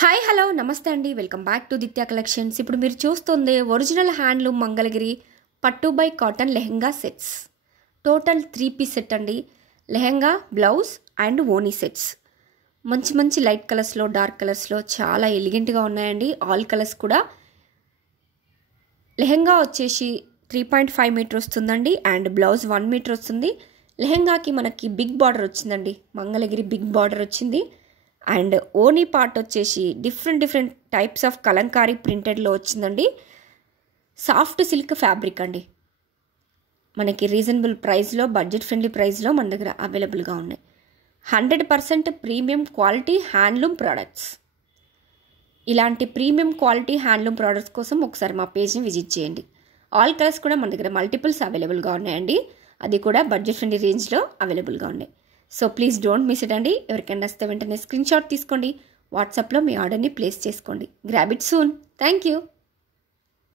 Hi hello నమస్తే అండి, welcome back to Dithya collections. ఇప్పుడు మీరు చూస్తుంది ఒరిజినల్ హ్యాండ్లూమ్ మంగళగిరి పట్టు by cotton lehenga sets. Total 3 piece set అండి. లెహెంగా, బ్లౌజ్ అండ్ ఓనీ సెట్స్. మంచి మంచి లైట్ కలర్స్లో, డార్క్ కలర్స్లో చాలా ఎలిగెంట్గా ఉన్నాయండి. ఆల్ కలర్స్ కూడా. లెహెంగా వచ్చేసి 3.5 మీటర్ వస్తుందండి అండ్ బ్లౌజ్ 1 మీటర్ వస్తుంది. లెహెంగాకి మనకి బిగ్ బార్డర్ వచ్చిందండి, మంగళగిరి బిగ్ బార్డర్ వచ్చింది. అండ్ ఓనీ పార్ట్ వచ్చేసి డిఫరెంట్ టైప్స్ ఆఫ్ కలంకారీ ప్రింటెడ్లో వచ్చిందండి. సాఫ్ట్ సిల్క్ ఫ్యాబ్రిక్ అండి. మనకి రీజనబుల్ ప్రైస్లో, బడ్జెట్ ఫ్రెండ్లీ ప్రైస్లో మన దగ్గర అవైలబుల్గా ఉన్నాయి. 100% ప్రీమియం క్వాలిటీ హ్యాండ్లూమ్ ప్రోడక్ట్స్. ఇలాంటి ప్రీమియం క్వాలిటీ హ్యాండ్లూమ్ ప్రోడక్ట్స్ కోసం ఒకసారి మా పేజ్ని విజిట్ చేయండి. ఆల్ కలర్స్ కూడా మన దగ్గర మల్టిపుల్స్ అవైలబుల్గా ఉన్నాయండి. అది కూడా బడ్జెట్ ఫ్రెండ్లీ రేంజ్లో అవైలబుల్గా ఉన్నాయి. So please don't miss it అండి. ఎవరికైనా నచ్చితే వెంటనే స్క్రీన్ షాట్ తీసుకోండి, వాట్సాప్లో మీ ఆర్డర్ని ప్లేస్ చేసుకోండి. Grab it soon. Thank you.